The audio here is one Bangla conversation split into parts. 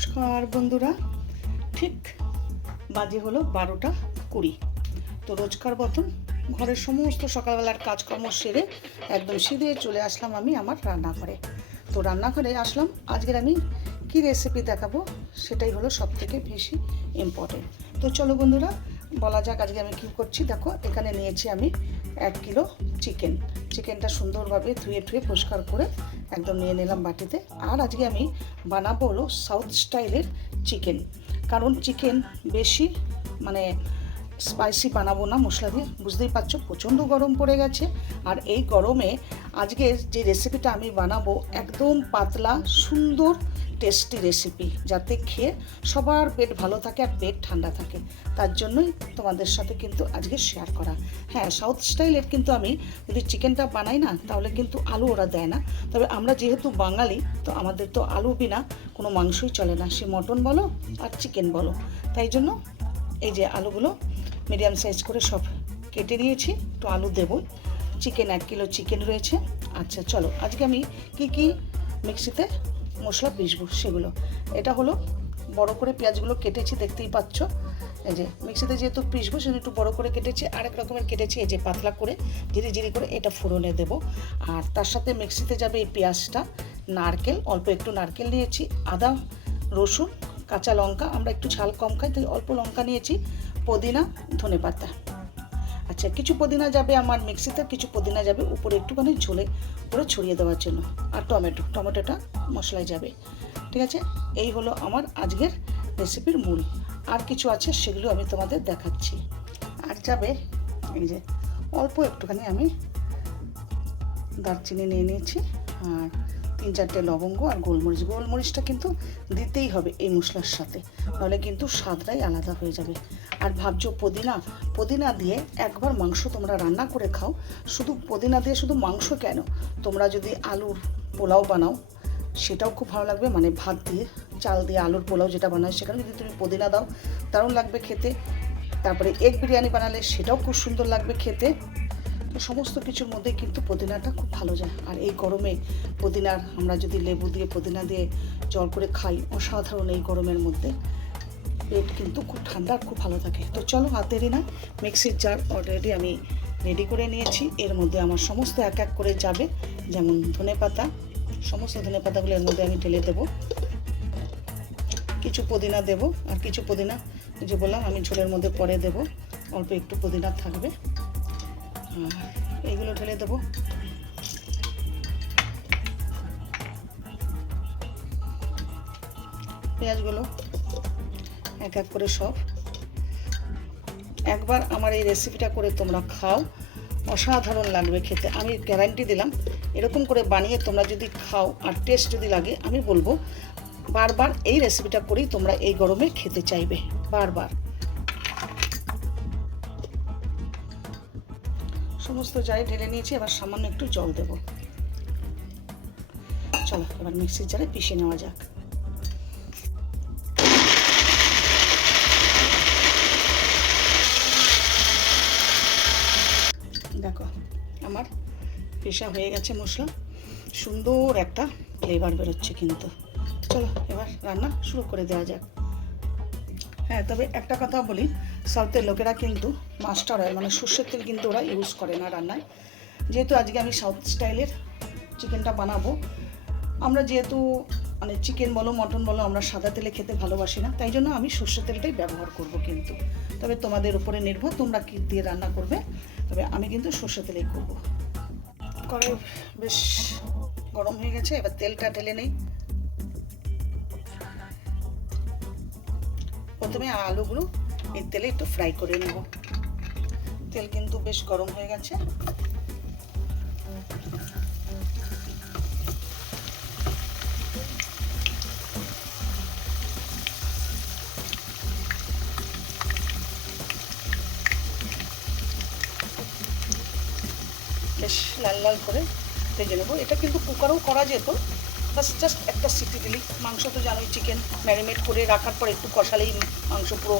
নমস্কার বন্ধুরা, ঠিক বাজে হলো 12টা 20। তো রোজকার মতন ঘরের সমস্ত সকালবেলার কাজকর্ম সেরে একদম সিধে চলে আসলাম আমি আমার রান্নাঘরে। তো রান্নাঘরে আসলাম, আজকের আমি কি রেসিপি দেখাবো সেটাই হলো সব থেকে বেশি ইম্পর্টেন্ট। তো চলো বন্ধুরা বলা যাক আজকে আমি কী করছি। দেখো এখানে নিয়েছি আমি 1 কিলো চিকেনটা সুন্দরভাবে ধুয়ে পরিষ্কার করে একদম নিয়ে নিলাম বাটিতে। আর আজকে আমি বানাবো হলো সাউথ স্টাইলের চিকেন, কারণ চিকেন বেশি স্পাইসি বানাবো না মশলা দিয়ে, বুঝতেই পারছো প্রচণ্ড গরম পড়ে গেছে। আর এই গরমে আজকে যে রেসিপিটা আমি বানাবো একদম পাতলা সুন্দর টেস্টি রেসিপি, যাতে খেয়ে সবার পেট ভালো থাকে আর পেট ঠান্ডা থাকে, তার জন্যই তোমাদের সাথে কিন্তু আজকে শেয়ার করা। হ্যাঁ, সাউথ স্টাইলের কিন্তু আমি যদি চিকেনটা বানাই না তাহলে কিন্তু আলু ওরা দেয় না, তবে আমরা যেহেতু বাঙালি তো আমাদের তো আলু বিনা কোনো মাংসই চলে না, সে মটন বলো আর চিকেন বলো। তাই জন্য এই যে আলুগুলো মিডিয়াম সাইজ করে সব কেটে নিয়েছি, তো আলু দেবো। 1 কিলো চিকেন রয়েছে। আচ্ছা চলো আজকে আমি কি মিক্সিতে মশলা পিসবো সেগুলো। এটা হলো বড় করে পেঁয়াজগুলো কেটেছি, দেখতেই পাচ্ছ। এই যে মিক্সিতে যেহেতু পিসবো সেজন্য একটু বড় করে কেটেছি, আরেক রকমের কেটেছি এই যে পাতলা করে ঝিরি করে এটা ফোড়নে দেবো। আর তার সাথে মিক্সিতে যাবে এই পেঁয়াজটা, নারকেল, অল্প একটু নারকেল নিয়েছি, আদা, রসুন, কাঁচা লঙ্কা, আমরা একটু ঝাল কম খাই তাই অল্প লঙ্কা নিয়েছি, পুদিনা, ধনেপাতা। আচ্ছা কিছু পুদিনা যাবে আমার মিক্সিতে, কিছু পুদিনা যাবে উপরে একটুখানি ঝোলে করে ছড়িয়ে দেওয়ার জন্য। আর টমেটোটা মশলায় যাবে। ঠিক আছে, এই হলো আমার আজকের রেসিপির মূল। আর কিছু আছে সেগুলো আমি তোমাদের দেখাচ্ছি। আর যাবে এই যে অল্প একটুখানি আমি দারচিনি নিয়ে নিয়েছি, আর 3-4টে লবঙ্গ আর গোলমরিচটা কিন্তু দিতেই হবে এই মশলার সাথে, নাহলে কিন্তু স্বাদটাই আলাদা হয়ে যাবে। আর ভাবছো পুদিনা দিয়ে একবার মাংস তোমরা রান্না করে খাও, শুধু পুদিনা দিয়ে শুধু মাংস কেন, তোমরা যদি আলুর পোলাও বানাও সেটাও খুব ভালো লাগবে, ভাত দিয়ে চাল দিয়ে আলুর পোলাও যেটা বানায় সেখানে যদি তুমি পুদিনা দাও দারুণ লাগবে খেতে। তারপরে এগ বিরিয়ানি বানালে সেটাও খুব সুন্দর লাগবে খেতে। তো সমস্ত কিছুর মধ্যে কিন্তু পুদিনাটা খুব ভালো যায়। আর এই গরমে আমরা যদি লেবু দিয়ে পুদিনা দিয়ে জল করে খাই, অসাধারণ এই গরমের মধ্যে পেট কিন্তু খুব ঠান্ডা আর খুব ভালো থাকে। তো চলো আর দেরি না, মিক্সির জার অলরেডি আমি রেডি করে নিয়েছি। এর মধ্যে আমার সমস্ত এক করে যাবে, যেমন ধনেপাতা, সমস্ত ধনেপাতাগুলো এর মধ্যে আমি ঢেলে দেবো। কিছু পুদিনা দেবো, আর কিছু পুদিনা যে বললাম আমি ঝোলের মধ্যে পরে দেবো, অল্প একটু পুদিনা থাকবে। এইগুলো ঢেলে দেবো। পেঁয়াজগুলো এক করে সব। একবার আমার এই রেসিপিটা করে তোমরা খাও, অসাধারণ লাগবে খেতে, আমি গ্যারান্টি দিলাম। এরকম করে বানিয়ে তোমরা যদি খাও আর টেস্ট যদি লাগে, আমি বলবো বারবার এই রেসিপিটা করেই তোমরা এই গরমে খেতে চাইবে বারবার। সমস্ত জারে ঢেলে নিয়েছি, এবার সামান্য একটু জল দেব। চলো এবার মিক্সির জারে পিষে নেওয়া যাক। দেখো আমার পিষা হয়ে গেছে মশলা, সুন্দর একটা ফ্লেভার বেরোচ্ছে কিন্তু। চলো এবার রান্না শুরু করে দেওয়া যাক। হ্যাঁ, তবে একটা কথা বলি, সাউথের লোকেরা কিন্তু মাস্টার অয়েল সর্ষের তেল কিন্তু ওরা ইউজ করে না রান্নায়। যেহেতু আজকে আমি সাউথ স্টাইলের চিকেনটা বানাবো, আমরা যেহেতু চিকেন বলো মটন বলো আমরা সাদা তেলে খেতে ভালোবাসি না, তাই জন্য আমি সর্ষের তেলটাই ব্যবহার করব কিন্তু। তবে তোমাদের উপরে নির্ভর তোমরা কী দিয়ে রান্না করবে, তবে আমি কিন্তু সর্ষের তেলেই করবো। কড়াই বেশ গরম হয়ে গেছে, এবার তেলটা ঢেলে নেই। প্রথমে আলুগুলো এই তেলে একটু ফ্রাই করে নেব। তেল কিন্তু বেশ গরম হয়ে গেছে। বেশ লাল লাল করে ভেজে নেবো। এটা কিন্তু কুকারেও করা যেত, জাস্ট একটা সিটি দিলেই। মাংস তো জানোই, চিকেন ম্যারিনেট করে রাখার পর একটু কষালেই মাংস পুরো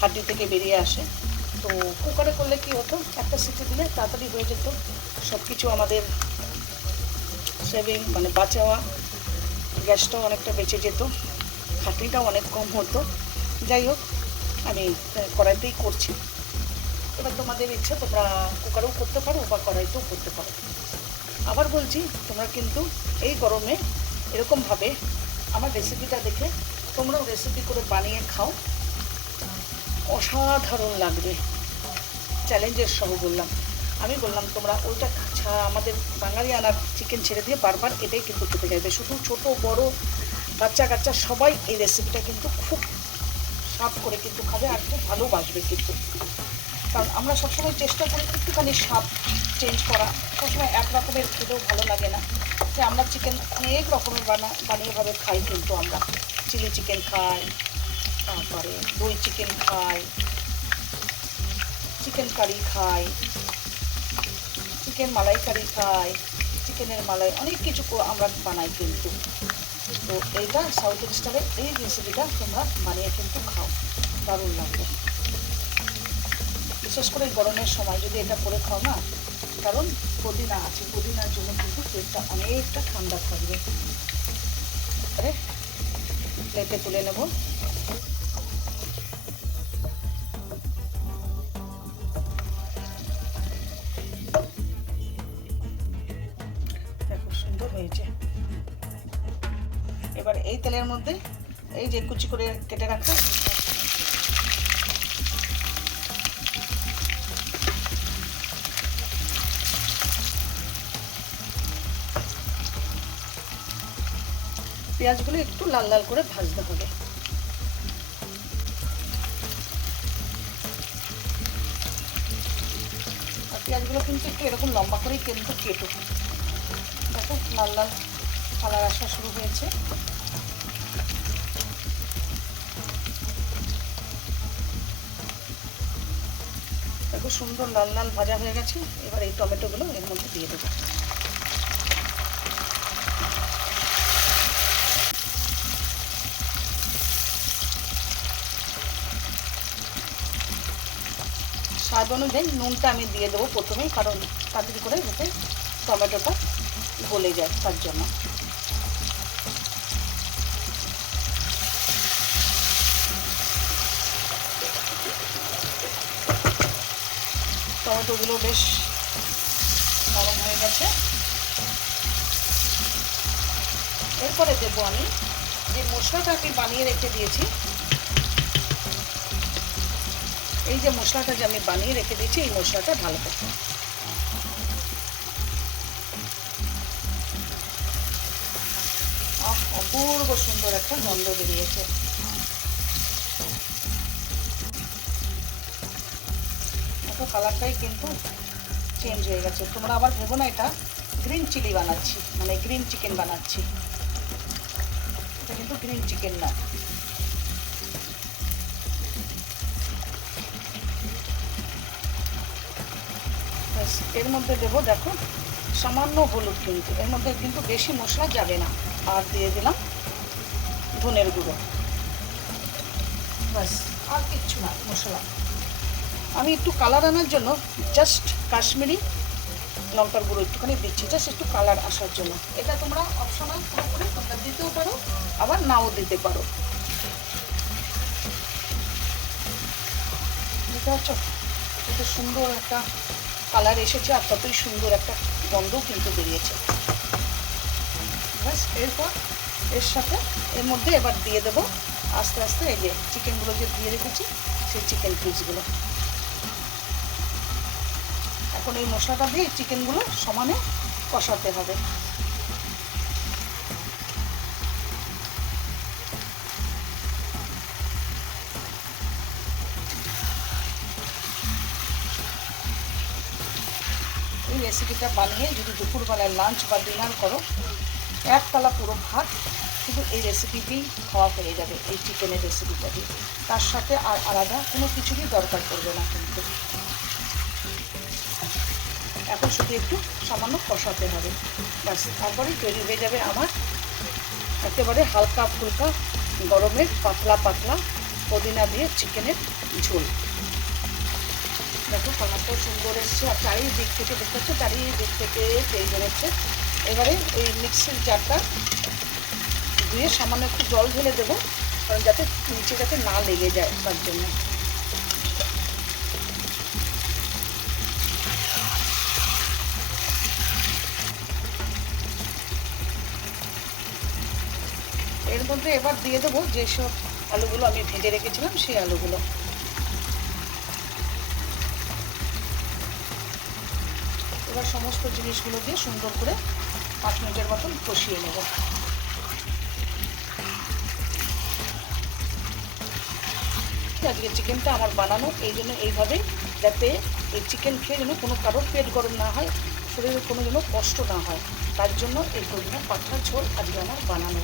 হাড্ডি থেকে বেরিয়ে আসে। তো কুকারে করলে কি হতো, একটা সিটি দিলে তাড়াতাড়ি হয়ে যেত, সব কিছু আমাদের সেভিং বাঁচাওয়া, গ্যাসটাও অনেকটা বেঁচে যেত, খাটনিটাও অনেক কম হতো। যাই হোক, আমি কড়াইতেই করছি। এবার তোমাদের ইচ্ছা, তোমরা কুকারেও করতে পারো বা কড়াইতেও করতে পারো। আবার বলছি, তোমরা কিন্তু এই গরমে এরকমভাবে আমার রেসিপিটা দেখে তোমরাও রেসিপি করে বানিয়ে খাও, অসাধারণ লাগবে। চ্যালেঞ্জের সহ বললাম, আমি বললাম তোমরা ওইটা আমাদের বাঙালি আনার চিকেন ছেড়ে দিয়ে বারবার এটাই কিন্তু খেতে চাইবে। শুধু ছোট বড় বাচ্চা কাচ্চা সবাই এই রেসিপিটা কিন্তু খুব স্বাদ করে কিন্তু খাবে আর খুব ভালোবাসবে কিন্তু। কারণ আমরা সবসময় চেষ্টা করি একটুখানি স্বাদ চেঞ্জ করা, সবসময় এক রকমের খেতেও ভালো লাগে না। যে আমরা চিকেন অনেক রকমের বানিয়েভাবে খাই, কিন্তু আমরা চিলি চিকেন খাই, তারপরে দই চিকেন খাই, চিকেন কারি খাই, চিকেন মালাই কারি খাই, চিকেনের মালাই, অনেক কিছু আমরা বানাই কিন্তু। তো এইটা সাউথ স্টাইলের এই রেসিপিটা তোমরা বানিয়ে কিন্তু খাও, দারুণ লাগবে। বিশেষ করে গরমের সময় যদি এটা করে খাও না, কারণ পুদিনা আছে, পুদিনার জন্য কিন্তু পেটটা অনেকটা ঠান্ডা থাকবে। আরে প্লেটে তুলে নেব। দেখো সুন্দর হয়েছে। এবার এই তেলের মধ্যে এই যে কুচি করে কেটে রাখা পেঁয়াজগুলো একটু লাল লাল করে ভাজতে হবে। আর পেঁয়াজগুলো কিন্তু একটু এরকম লম্বা করেই কিন্তু কেটো। দেখো লাল লাল কালার আসা শুরু হয়েছে। দেখো সুন্দর লাল লাল ভাজা হয়ে গেছে। এবার এই টমেটোগুলো এর মধ্যে দিয়ে দেবো। স্বাদ অনুযায়ী নুনটা আমি দিয়ে দেবো প্রথমেই, কারণ তাড়াতাড়ি করে যাতে টমেটোটা গলে যায় তার জন্য। টমেটোগুলো বেশ নরম হয়ে গেছে। এরপরে দেবো আমি যে মশলাটা আমি বানিয়ে রেখে দিয়েছি, এই যে মশলাটা যে আমি বানিয়ে রেখে দিয়েছি, এই মশলাটা ঢালব। অপূর্ব সুন্দর একটা গন্ধ বেরিয়েছে। এত কালারটাই কিন্তু চেঞ্জ হয়ে গেছে। তোমরা আবার ভেবো না এটা গ্রিন চিলি বানাচ্ছি, মানে গ্রিন চিকেন বানাচ্ছি। এটা কিন্তু গ্রিন চিকেন না। এর মধ্যে দেবো দেখো সামান্য হলুদ, কিন্তু এর মধ্যে কিন্তু বেশি মশলা যাবে না। আর দিয়ে দিলাম ধনের গুঁড়ো, ব্যাস আর কিচ্ছু না মশলা। আমি একটু কালার আনার জন্য জাস্ট কাশ্মীরি লঙ্কার গুঁড়ো একটুখানি দিচ্ছি, জাস্ট একটু কালার আসার জন্য। এটা তোমরা অপশনাল পুরোপুরি তোমরা দিতেও পারো, আবার নাও দিতে পারো। বুঝতে পারছো কত সুন্দর একটা কালার এসেছে, আর ততই সুন্দর একটা গন্ধও কিন্তু বেরিয়েছে। ব্যাস এরপর এর সাথে এর মধ্যে এবার দিয়ে দেবো আস্তে আস্তে এই যে চিকেনগুলো যে দিয়ে রেখেছি, সেই চিকেন পিসগুলো। এখন এই মশলাটা দিয়ে চিকেনগুলো সমানে কষাতে হবে। এই রেসিপিটা বানিয়ে যদি দুপুরবেলায় লাঞ্চ বা ডিনার করো, একতলা পুরো ভাত শুধু এই রেসিপিতেই খাওয়া হয়ে যাবে, এই চিকেনের রেসিপিটা দিয়ে। তার সাথে আর আলাদা কোনো কিছুরই দরকার পড়বে না কিন্তু। এখন শুধু একটু সামান্য কষাতে হবে, ব্যাস তারপরে তৈরি হয়ে যাবে আমার একেবারে হালকা ফুলকা গরমের পাতলা পাতলা পুদিনা দিয়ে চিকেনের ঝোল। দেখো কালারটাও সুন্দর এসছে, আর চারিদিক থেকে দেখতে পাচ্ছ, চারিদিক থেকে তেল বেরোচ্ছে। এবারে এই মিক্সির জারটা ধুয়ে সামান্য একটু জল ঢেলে দেবো, কারণ যাতে নিচে যাতে না লেগে যায় তার জন্য। এর মধ্যে এবার দিয়ে দেবো যেসব আলুগুলো আমি ভেজে রেখেছিলাম সেই আলুগুলো। এবার সমস্ত জিনিসগুলো দিয়ে সুন্দর করে 5 মিনিটের মতন কষিয়ে নেব। আজকে চিকেনটা আমার বানানো এই জন্য এইভাবেই, যাতে এই চিকেন খেয়ে যেন কোনো কারোর পেট গরম না হয়, শরীরে কোনো যেন কষ্ট না হয়, তার জন্য এই পুদিনা পাতলা ঝোল আজকে আমার বানানো,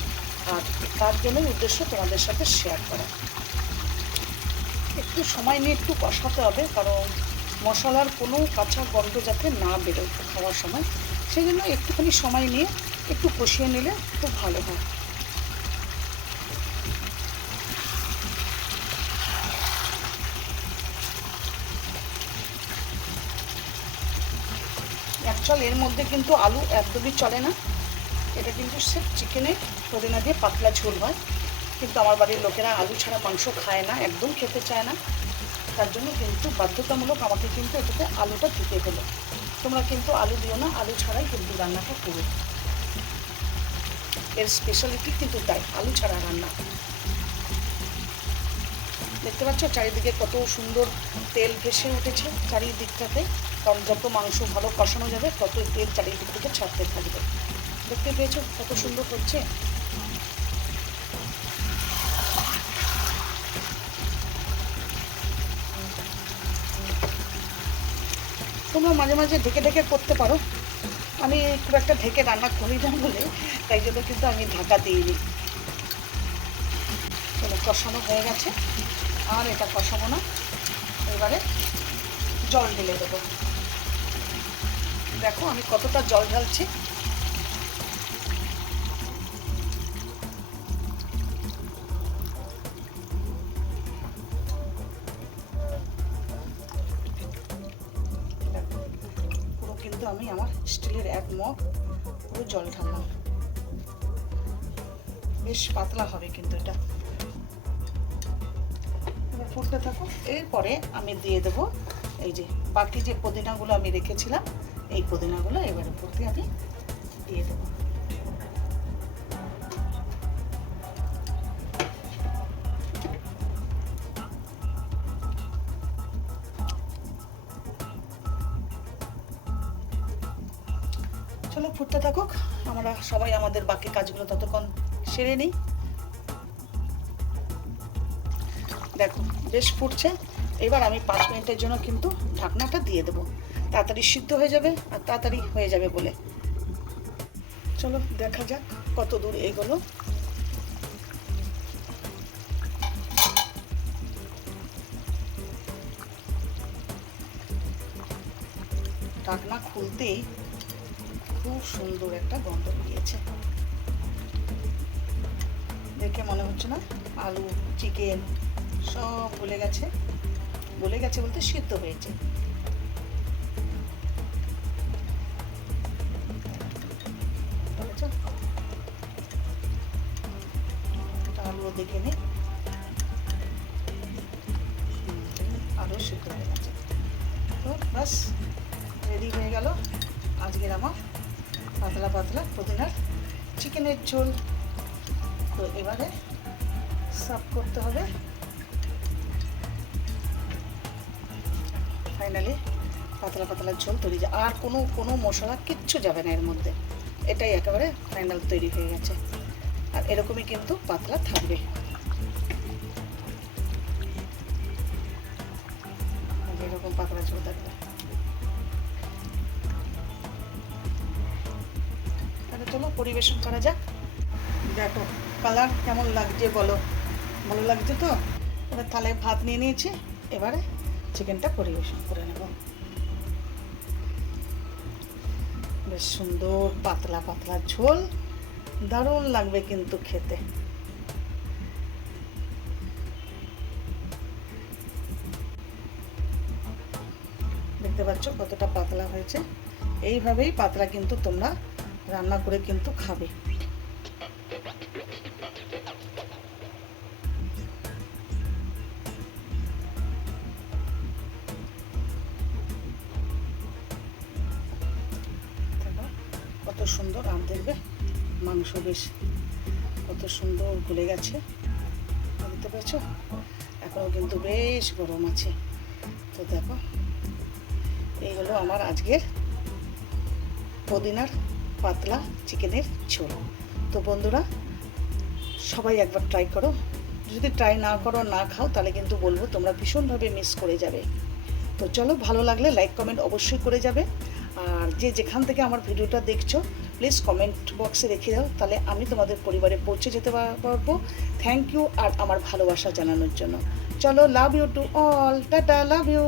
আর তার জন্যই উদ্দেশ্য তোমাদের সাথে শেয়ার করা। একটু সময় নিয়ে একটু কষাতে হবে, কারণ মশলার কোনো কাঁচা গন্ধ যাতে না বেরোয় খাওয়ার সময়, সেই জন্য একটুখানি সময় নিয়ে একটু কষিয়ে নিলে খুব ভালো হয়। অ্যাকচুয়াল এর মধ্যে কিন্তু আলু একদমই চলে না, এটা কিন্তু সির্ফ চিকেনের পুদিনা দিয়ে পাতলা ঝোল হয়, কিন্তু আমার বাড়ির লোকেরা আলু ছাড়া মাংস খায় না, একদম খেতে চায় না, তার জন্য কিন্তু বাধ্যতামূলক আমাকে কিন্তু এটাতে আলুটা দিতে হলো। তোমরা কিন্তু আলু দিও না, আলু ছাড়াই কিন্তু রান্নাটা করো, এর স্পেশালিটি কিন্তু তাই, আলু ছাড়া রান্না। দেখতে পাচ্ছ চারিদিকে কত সুন্দর তেল ভেসে উঠেছে চারিদিকটাতে, কারণ যত মাংস ভালো কষানো যাবে তত তেল চারিদিক থেকে ছাড়তে থাকবে। দেখতে পেয়েছো কত সুন্দর হচ্ছে। তোমরা মাঝে মাঝে ঢেকে ঢেকে করতে পারো, আমি খুব একটা ঢেকে রান্না করি না বলে তাই জন্য কিন্তু আমি ঢাকা দিইনি। চলো কষানো হয়ে গেছে, আর এটা কষাবো না, এবারে জল ঢেলে দেবো। দেখো আমি কতটা জল ঢালছি। পুরো কিন্তু আমি আমার স্টিলের 1 মগ পুরো জল ঢাললাম, বেশ পাতলা হবে কিন্তু এটা। এবার ফুটতে থাকো, এরপরে আমি দিয়ে দেবো এই যে বাকি যে পুদিনাগুলো আমি রেখেছিলাম, এই পুদিনাগুলো এবার উপর দিয়ে আমি দিয়ে দেবো। চলো ফুটতে থাকুক, আমরা সবাই আমাদের বাকি কাজগুলো ততক্ষণ সেরে নিই। দেখো বেশ ফুটছে, এবার আমি 5 মিনিটের জন্য কিন্তু ঢাকনাটা দিয়ে দেবো, তাড়াতাড়ি সিদ্ধ হয়ে যাবে আর তাড়াতাড়ি হয়ে যাবে বলে। চলো দেখা যাক কত দূর এগোলো। ঢাকনা খুলতেই খুব সুন্দর একটা গন্ধ বেরিয়েছে, দেখে মনে হচ্ছে না আলু চিকেন সব গলে গেছে, গলে গেছে বলতে সিদ্ধ হয়েছে। আলুও দেখে নিই, আলু সিদ্ধ হয়ে গেছে। তো বাস রেডি হয়ে গেল আজকের আমার পাতলা পাতলা পুদিনার চিকেনের ঝোল। তো এবারে সার্ভ করতে হবে। ফাইনালি পাতলা পাতলা ঝোল তৈরি, আর কোনো মশলা কিচ্ছু যাবে না এর মধ্যে, এটাই একেবারে ফাইনাল তৈরি হয়ে গেছে। আর এরকমই কিন্তু পাতলা থাকবে। এরকম পাতলা ঝোল থাকবে। তাহলে চলো পরিবেশন করা যাক। দেখো কালার কেমন লাগছে বলো, ভালো লাগছে তো? এবার থালায় ভাত নিয়ে নিয়েছি, এবারে চিকেনটা পরিবেশন করে নেব। বেশ সুন্দর পাতলা পাতলা ঝোল, দারুণ লাগবে কিন্তু খেতে। দেখতে পাচ্ছ কতটা পাতলা হয়েছে, এইভাবেই পাতলা কিন্তু তোমরা রান্না করে কিন্তু খাবে। সুন্দর, আর দেখবে মাংস বেশ কত সুন্দর গলে গেছে, বুঝতে পারছো? এখনও কিন্তু বেশ গরম আছে। তো দেখো, এই হলো আমার আজকের পুদিনার পাতলা চিকেনের ঝোল। তো বন্ধুরা, সবাই একবার ট্রাই করো। যদি ট্রাই না করো, না খাও, তাহলে কিন্তু বলবো তোমরা ভীষণভাবে মিস করে যাবে। তো চলো, ভালো লাগলে লাইক কমেন্ট অবশ্যই করে যাবে। আর যে যেখান থেকে আমার ভিডিওটা দেখছো, প্লিজ কমেন্ট বক্সে রেখে দাও, তাহলে আমি তোমাদের পরিবারে পৌঁছে যেতে পারবো। থ্যাংক ইউ আর আমার ভালোবাসা জানানোর জন্য। চলো, love you to all, ta-ta, love you.